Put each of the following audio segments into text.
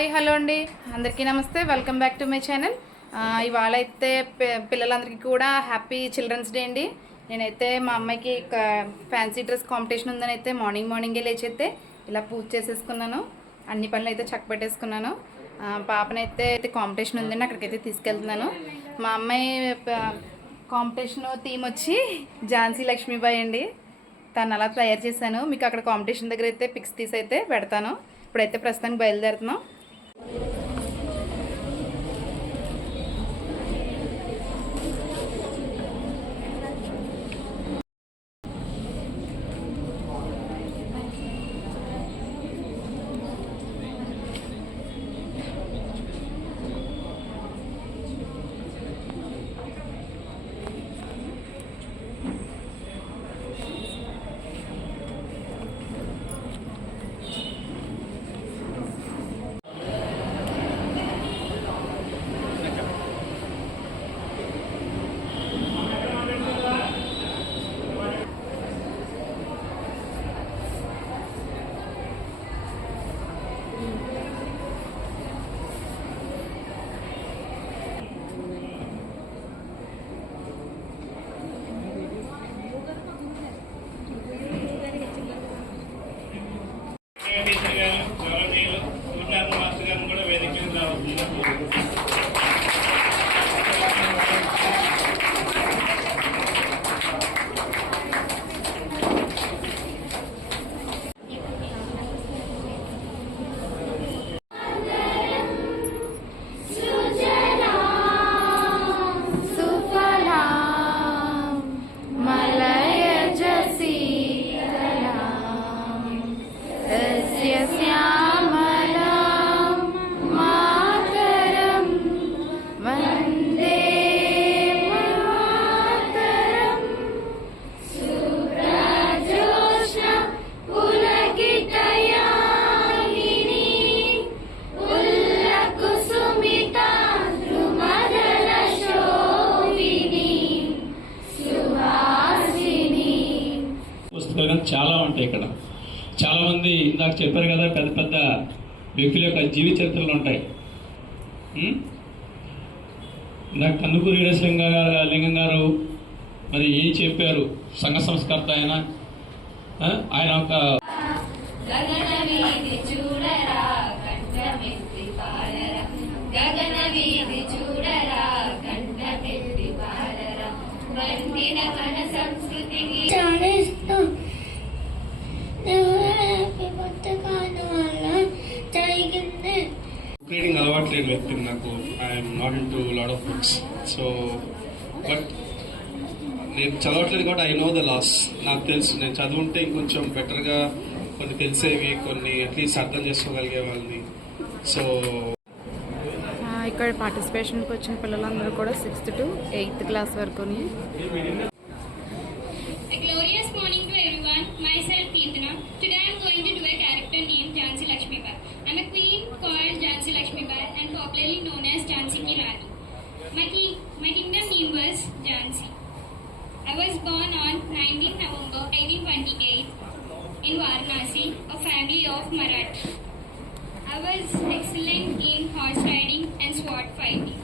Hi hello అండి, అందరికీ నమస్తే. Welcome back to my channel. ఇవాళ అయితే పిల్లలందరికీ కూడా హ్యాపీ చిల్డ్రన్స్ డే అండి. నేనైతే మా అమ్మాయికి ఫ్యాన్సీ డ్రెస్ కాంపిటీషన్ ఉందని అయితే మార్నింగే లేచైతే ఇలా పూజ చేసేసుకున్నాను. అన్ని పనులు అయితే చక్కబెట్టేసుకున్నాను. పాపనైతే కాంపిటీషన్ ఉందండి, అక్కడికైతే తీసుకెళ్తున్నాను. మా అమ్మాయి కాంపిటీషన్ థీమ్ వచ్చి ఝాన్సీ లక్ష్మీబాయి అండి. తను అలా తయారు చేశాను. మీకు అక్కడ కాంపిటీషన్ దగ్గర అయితే పిక్స్ తీసి అయితే పెడతాను. ఇప్పుడైతే ప్రస్తుతానికి బయలుదేరుతున్నాం. చాలా ఉంటాయి ఇక్కడ. చాలామంది ఇందాక చెప్పారు కదా, పెద్ద పెద్ద వ్యక్తుల యొక్క జీవిత చరిత్రలు ఉంటాయి. ఇందాక కందుకూరి వీరేశలింగం గారు మరి ఏం చెప్పారు, సంఘ సంస్కర్త ఆయన ఒక రీడింగ్ అలవాట్లేని వ్యక్తిని నాకు. I'm not in to lot of books. So but నేను చదవట్లేదు కాబట్టి ఐ నో ద లాస్. నాకు తెలుసు, నేను చదువుంటే ఇంకొంచెం బెటర్గా కొన్ని తెలిసేవి, కొన్ని అట్లీస్ట్ అర్థం చేసుకోగలిగే వాళ్ళని. సో ఇక్కడ పార్టిసిపేషన్కి వచ్చిన పిల్లలందరూ కూడా 6th to 8th క్లాస్ వరకు. Jhansi Lakshmibai. I'm a queen called Jhansi Lakshmibai and popularly known as Jhansi Ki Rani. My kingdom name was Jhansi. I was born on 19 November 1828 in Varanasi, a family of Marathi. I was excellent in horse riding and sword fighting.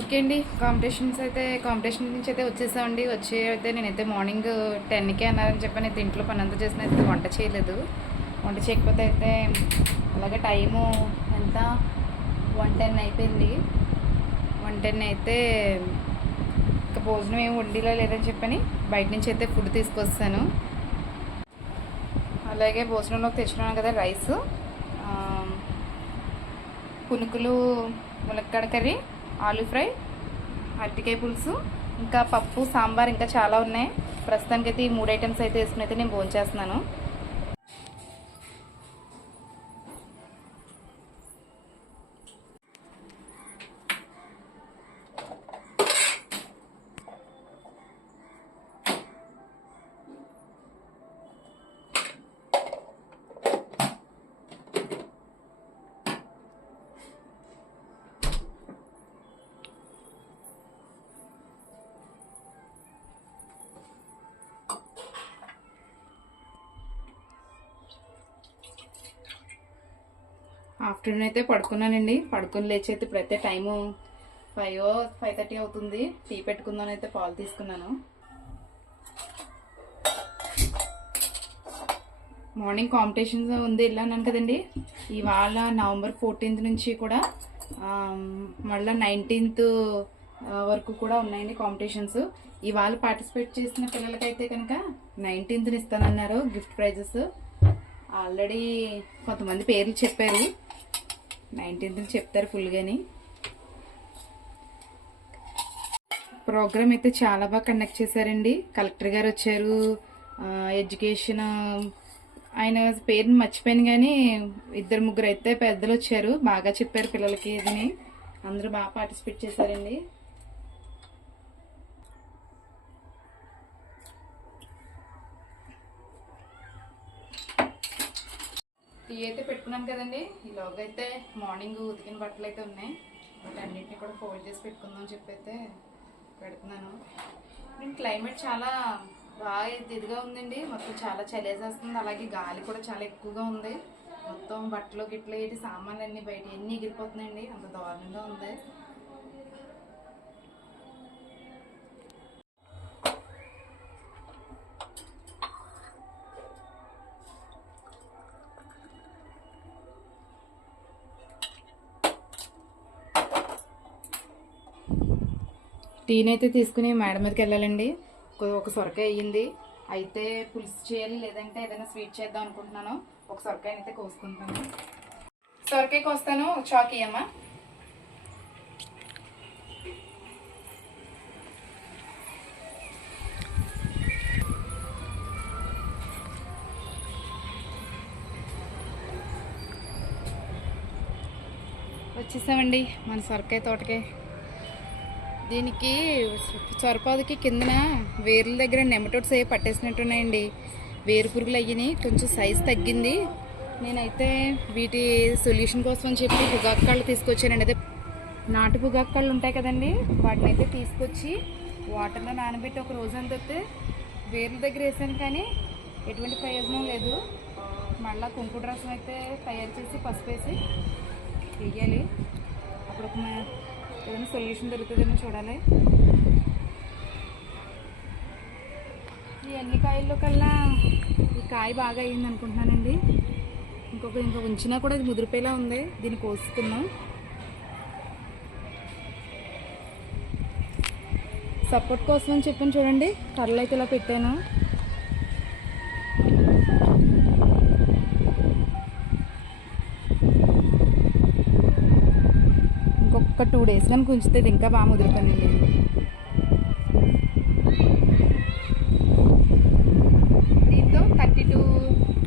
Okay అండి, competition నుంచి అయితే వచ్చేసామండి. అయితే నేనైతే morning 10కే అన్నారని చెప్పని అయితే ఇంట్లో పని అంతా చేసిన అయితే వంట చేయలేదు. వంట చేయకపోతే అయితే అలాగే టైము ఎంత 1:10 అయిపోయింది. 1:10 అయితే ఇంకా భోజనం ఏమి వండిలో లేదని చెప్పని బయట నుంచి అయితే ఫుడ్ తీసుకొస్తాను. అలాగే భోజనంలోకి తెచ్చుకున్నాను కదా, రైస్, పునుకులు, ములక్కాడ కర్రీ, ఆలూ ఫ్రై, అరటికాయ పులుసు, ఇంకా పప్పు, సాంబార్, ఇంకా చాలా ఉన్నాయి. ప్రస్తుతానికైతే ఈ 3 ఐటమ్స్ అయితే వేసుకుని అయితే నేను భోంచేస్తున్నాను. ఆఫ్టర్నూన్ అయితే పడుకున్నానండి. పడుకొని లేచి అయితే ఇప్పుడైతే టైము 5:30 అవుతుంది. టీ పెట్టుకుందాం అయితే పాలు తీసుకున్నాను. మార్నింగ్ కాంపిటీషన్స్ ఉంది వెళ్ళాను కదండి. ఇవాళ నవంబర్ 14th నుంచి కూడా మళ్ళీ 19th వరకు కూడా ఉన్నాయండి కాంపిటీషన్స్. ఇవాళ పార్టిసిపేట్ చేసిన పిల్లలకైతే కనుక 19th ఇస్తానన్నారు గిఫ్ట్ ప్రైజెస్. ఆల్రెడీ కొంతమంది పేర్లు చెప్పారు, 19th చెప్తారు ఫుల్గాని. ప్రోగ్రామ్ అయితే చాలా బాగా కండక్ట్ చేశారండి. కలెక్టర్ గారు వచ్చారు, ఎడ్యుకేషన్ ఆయన పేరుని మర్చిపోయాను కానీ 2-3 అయితే పెద్దలు వచ్చారు, బాగా చెప్పారు పిల్లలకి. ఇదిని అందరూ బాగా పార్టిసిపేట్ చేశారండి. టీ అయితే పెట్టుకున్నాను కదండి. ఈలోగా అయితే మార్నింగ్ ఉతికిన బట్టలు అయితే ఉన్నాయి, బట్ అన్నింటినీ కూడా ఫోల్డ్ చేసి పెట్టుకుందాం చెప్పి అయితే పెడుతున్నాను. క్లైమేట్ చాలా బాగా ఇదిగా ఉందండి. మొత్తం చాలా చలేసేస్తుంది, అలాగే గాలి కూడా చాలా ఎక్కువగా ఉంది. మొత్తం బట్టలు గిట్లు ఏంటి సామాన్లు అన్నీ బయట ఎన్ని ఎగిరిపోతున్నాయండి, అంత దారుణంగా ఉంది. టీనైతే తీసుకుని మేడ మీదకి వెళ్ళాలండి. ఒక సొరకాయ అయ్యింది, అయితే పులుసు చేయాలి, లేదంటే ఏదైనా స్వీట్ చేద్దాం అనుకుంటున్నాను. ఒక సొరకాయని అయితే కోసుకుంటాను. సొరకాయ కోస్తాను, చాక్ ఇయ్యమ్మా. వచ్చేసామండి మన సొరకాయ తోటకి. దీనికి సొరపాదుకి కిందన వేర్ల దగ్గర నెమటోడ్స్ అవి పట్టేసినట్టున్నాయండి. వేరు పురుగులు అయ్యి కొంచెం సైజు తగ్గింది. నేనైతే వీటి సొల్యూషన్ కోసం అని చెప్పి పొగాకాళ్ళు తీసుకొచ్చానండి. అదే నాటు పొగాకాళ్ళు ఉంటాయి కదండి, వాటిని అయితే తీసుకొచ్చి వాటర్లో నానబెట్టి ఒక రోజు అంతే వేర్ల దగ్గర వేసాను, కానీ ఎటువంటి ప్రయోజనం లేదు. మళ్ళీ కుంకుడు రసం అయితే తయారు చేసి పసుపు వేసి వేయాలి. అప్పుడు ఒక ఏదైనా సొల్యూషన్ దొరుకుతుందేమో చూడాలి. ఈ అన్ని కాయల్లో కల్లా ఈ కాయ బాగా అయ్యింది అనుకుంటున్నానండి. ఇంకా ఉంచినా కూడా ఇది ముదిరిపోయేలా ఉంది. దీన్ని కోసుకున్నాం. సపోర్ట్ కోసం అని చెప్పాను చూడండి, కర్రలు అయితే ఇలా పెట్టాను. ఒక 2 days కనుక ఉంచితే ఇది ఇంకా బాగా ముదిరిపోయిందండి. దీంతో 32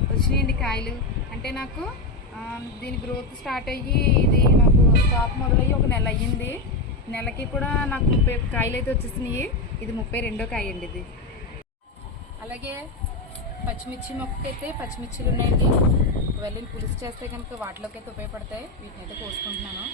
వచ్చినాయండి కాయలు. అంటే నాకు దీని గ్రోత్ స్టార్ట్ అయ్యి ఇది నాకు క్రాప్ మొదలయ్యి ఒక నెల అయ్యింది. నెలకి కూడా నాకు 30 కాయలు అయితే వచ్చేసినాయి. ఇది 32వ కాయ అండి ఇది. అలాగే పచ్చిమిర్చి మొక్కకైతే పచ్చిమిర్చిలు ఉన్నాయండి. ఒకవేళ పులుసు చేస్తే కనుక వాటిలోకి అయితే ఉపయోగపడతాయి. వీటిని అయితే కోసుకుంటున్నాను.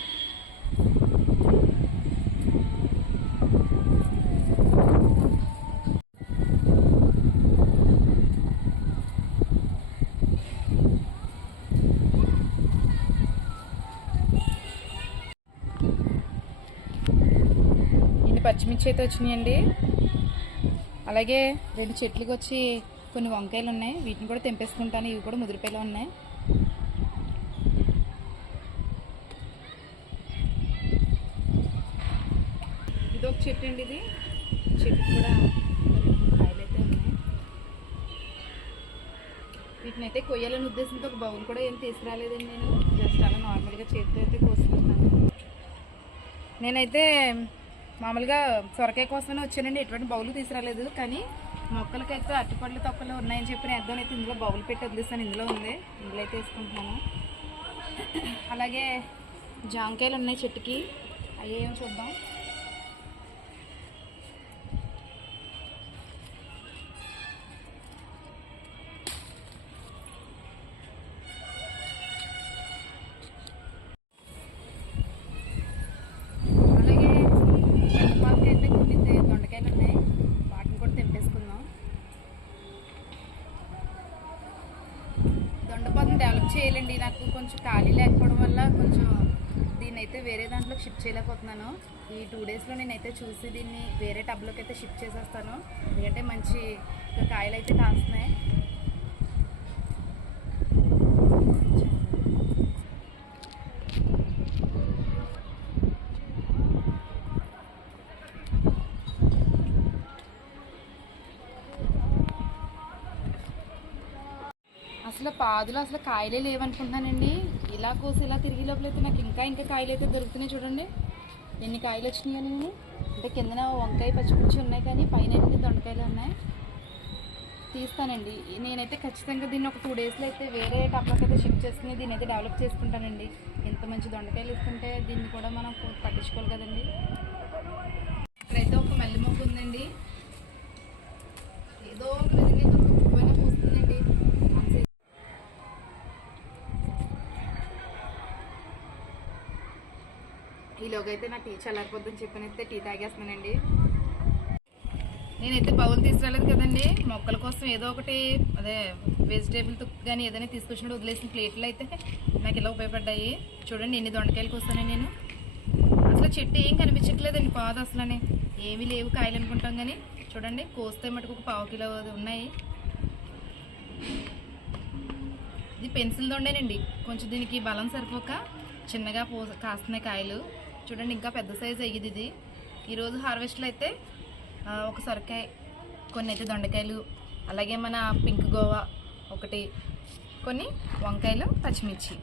పచ్చిమిర్చి అయితే వచ్చినాయండి. అలాగే 2 చెట్లకి వచ్చి కొన్ని వంకాయలు ఉన్నాయి, వీటిని కూడా తెంపేసుకుంటాను. ఇవి కూడా ముదిరిపోయేలా ఉన్నాయి. ఇది ఒక చెట్టు అండి, ఇది చెట్టు కూడా కాయలు అయితే ఉన్నాయి. వీటిని అయితే కొయ్యాలని ఉద్దేశంతో ఒక బౌల్ కూడా ఏం తీసుకురాలేదండి. నేను జస్ట్ అలా నార్మల్గా చేతితో అయితే కోసుకుంటాను. నేనైతే మామూలుగా సొరకాయ కోసమే వచ్చానండి, ఎటువంటి బౌలు తీసుకురాలేదు. కానీ మొక్కలకైతే అరటిపళ్ళు తొక్కలు ఉన్నాయని చెప్పి నేను అర్థం అయితే ఇందులో బౌల్ పెట్టి వదిలేస్తాను. ఇందులో ఉంది, ఇందులో అయితే వేసుకుంటున్నాను. అలాగే జాంకాయలు ఉన్నాయి చెట్టుకి, అవి ఏమో చూద్దాం. చేయాలండి, నాకు కొంచెం ఖాళీ లేకపోవడం వల్ల కొంచెం దీన్ని అయితే వేరే దాంట్లోకి షిఫ్ట్ చేయలేకపోతున్నాను. ఈ 2 డేస్లో నేనైతే చూసి దీన్ని వేరే టబ్లోకి అయితే షిఫ్ట్ చేసేస్తాను. ఎందుకంటే మంచి కాయలు అయితే కాస్తున్నాయి. అసలు పాదులు అసలు కాయలే లేవనుకుంటున్నానండి. ఇలా కోసి ఇలా తిరిగి లోపలైతే నాకు ఇంకా కాయలు అయితే దొరుకుతున్నాయి. చూడండి ఎన్ని కాయలు వచ్చినాయి నేను. అంటే కిందన వంకాయ పచ్చిమిర్చి ఉన్నాయి, కానీ పైన అయితే దొండకాయలు ఉన్నాయి. తీస్తానండి. నేనైతే ఖచ్చితంగా దీన్ని ఒక 2 డేస్లో అయితే వేరే టబ్లోకి అయితే షిఫ్ట్ చేసుకుని దీన్ని అయితే డెవలప్ చేసుకుంటానండి. ఎంత మంచి దొండకాయలు ఇస్తుంటే దీన్ని కూడా మనం పట్టించుకోవాలి కదండి. ఇక్కడైతే ఒక మల్లె మొక్క ఉందండి. ఏదో ఒక విధంగా పువ్వైనా పూస్తుందండి. ఈలోగా అయితే నా టీ చల్లారిపోద్దని చెప్పనైతే టీ తాగేస్తున్నానండి. నేనైతే బౌల్ తీసుకురాలేదు కదండి. మొక్కల కోసం ఏదో ఒకటి అదే వెజిటేబుల్ కానీ ఏదైనా తీసుకొచ్చినట్టు వదిలేసిన ప్లేట్లు అయితే నాకు ఇలా ఉపయోగపడ్డాయి. చూడండి ఎన్ని దొండకాయలకు వస్తాను నేను. అసలు చెట్టు ఏం కనిపించట్లేదండి. పాదు అసలని ఏమీ లేవు కాయలు అనుకుంటాం, కానీ చూడండి కోస్తే మటుకు ఒక 1/2 కిలో ఉన్నాయి. ఇది పెన్సిల్ దొండేనండి. కొంచెం దీనికి బలం సరిపోక చిన్నగా కాస్తున్నాయి కాయలు. చూడండి ఇంకా పెద్ద సైజు అయ్యింది ఇది. ఈరోజు హార్వెస్ట్లో అయితే ఒక సొరకాయ, కొన్ని అయితే దొండకాయలు, అలాగే మన పింక్ గోవా ఒకటి, కొన్ని వంకాయలు, పచ్చిమిర్చి.